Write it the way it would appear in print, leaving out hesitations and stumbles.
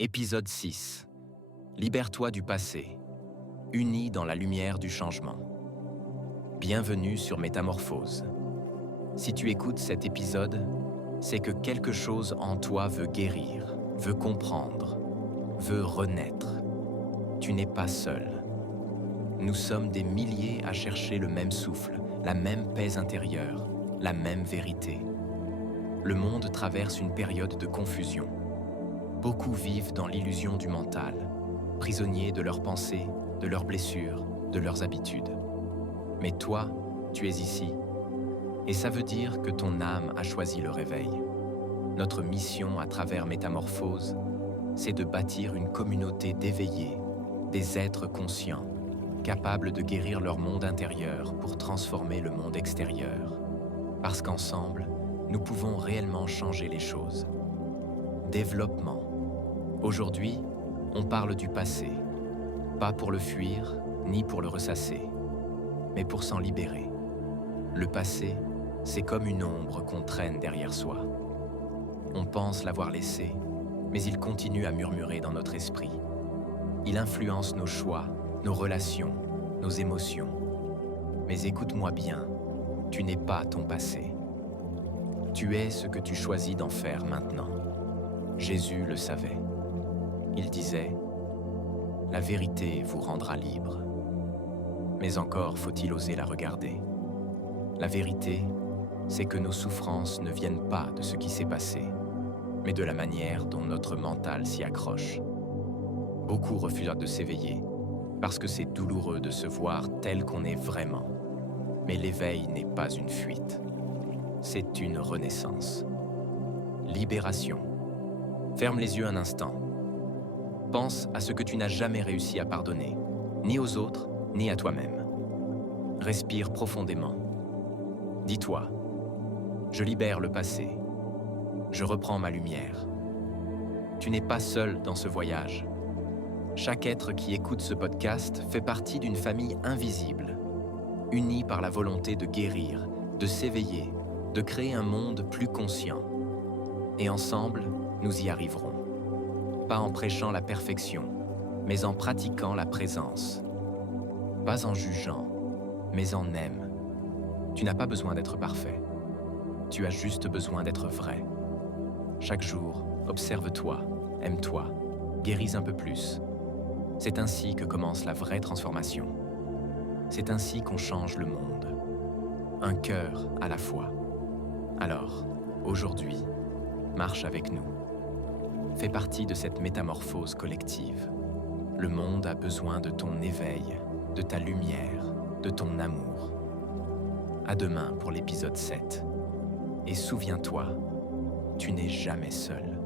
Épisode 6. Libère-toi du passé, uni dans la lumière du changement. Bienvenue sur Métamorphose. Si tu écoutes cet épisode, c'est que quelque chose en toi veut guérir, veut comprendre, veut renaître. Tu n'es pas seul. Nous sommes des milliers à chercher le même souffle, la même paix intérieure, la même vérité. Le monde traverse une période de confusion. Beaucoup vivent dans l'illusion du mental, prisonniers de leurs pensées, de leurs blessures, de leurs habitudes. Mais toi, tu es ici, et ça veut dire que ton âme a choisi le réveil. Notre mission à travers Métamorphose, c'est de bâtir une communauté d'éveillés, des êtres conscients, capables de guérir leur monde intérieur pour transformer le monde extérieur. Parce qu'ensemble, nous pouvons réellement changer les choses. Développement. Aujourd'hui, on parle du passé, pas pour le fuir ni pour le ressasser, mais pour s'en libérer. Le passé, c'est comme une ombre qu'on traîne derrière soi. On pense l'avoir laissé, mais il continue à murmurer dans notre esprit. Il influence nos choix, nos relations, nos émotions. Mais écoute-moi bien, tu n'es pas ton passé. Tu es ce que tu choisis d'en faire maintenant. Jésus le savait. Il disait « La vérité vous rendra libre ». Mais encore faut-il oser la regarder. La vérité, c'est que nos souffrances ne viennent pas de ce qui s'est passé, mais de la manière dont notre mental s'y accroche. Beaucoup refusent de s'éveiller, parce que c'est douloureux de se voir tel qu'on est vraiment. Mais l'éveil n'est pas une fuite. C'est une renaissance. Libération. Ferme les yeux un instant. Pense à ce que tu n'as jamais réussi à pardonner, ni aux autres, ni à toi-même. Respire profondément. Dis-toi, je libère le passé. Je reprends ma lumière. Tu n'es pas seul dans ce voyage. Chaque être qui écoute ce podcast fait partie d'une famille invisible, unie par la volonté de guérir, de s'éveiller, de créer un monde plus conscient. Et ensemble, nous y arriverons. Pas en prêchant la perfection, mais en pratiquant la présence. Pas en jugeant, mais en aime. Tu n'as pas besoin d'être parfait. Tu as juste besoin d'être vrai. Chaque jour, observe-toi, aime-toi, guéris un peu plus. C'est ainsi que commence la vraie transformation. C'est ainsi qu'on change le monde. Un cœur à la fois. Alors, aujourd'hui, marche avec nous. Fais partie de cette métamorphose collective. Le monde a besoin de ton éveil, de ta lumière, de ton amour. À demain pour l'épisode 7. Et souviens-toi, tu n'es jamais seul.